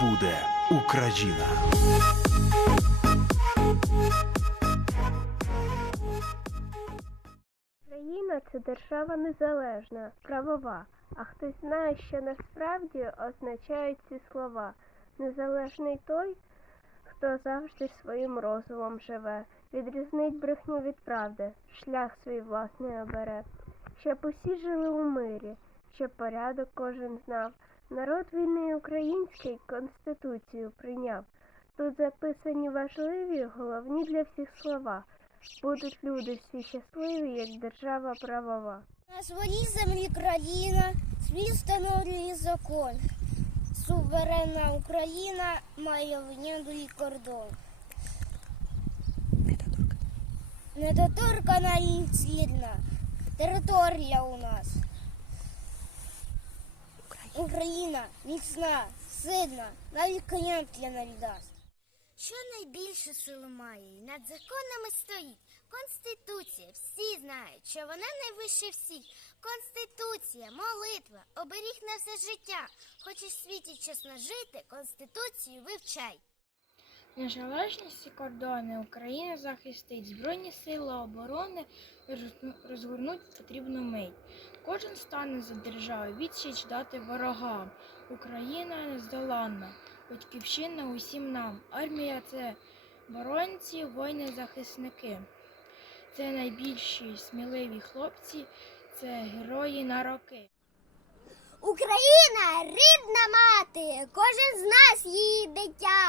буде Україна. Україна це держава незалежна, правова. А хтось знає, що насправді означають ці слова. Незалежний той, хто завжди своїм розумом живе, відрізнить брехню від правди, шлях свій власний обере. Щоб усі жили у мирі, щоб порядок кожен знав. Народ вільний український Конституцію прийняв. Тут записані важливі, головні для всіх слова. Будуть люди всі щасливі, як держава правова. На своїй землі країна свій встановлює закон. Суверенна Україна має внутрі кордон. Недоторкана і цільна територія у нас. Україна міцна, сильна, навіть клієнтля не віддасть. Що найбільше сили має і над законами стоїть? Конституція. Всі знають, що вона найвище всіх. Конституція, молитва, оберіг на все життя. Хочеш світі чесно жити, Конституцію вивчай. Незалежність кордони Україна захистить Збройні сили оборони розгорнуть потрібну мить. Кожен стане за державу, відсіч дати ворогам. Україна нездоланна, батьківщина усім нам. Армія це боронці, воїни, захисники. Це найбільші сміливі хлопці, це герої на роки. Україна рідна мати, кожен з нас її дитя.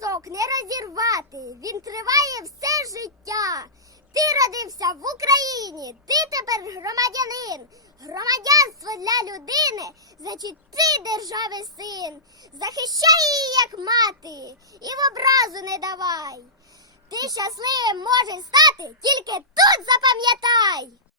Зв'язок не розірвати, він триває все життя. Ти родився в Україні, ти тепер громадянин. Громадянство для людини, значить ти держави син. Захищай її, як мати, і в образу не давай. Ти щасливим можеш стати, тільки тут запам'ятай.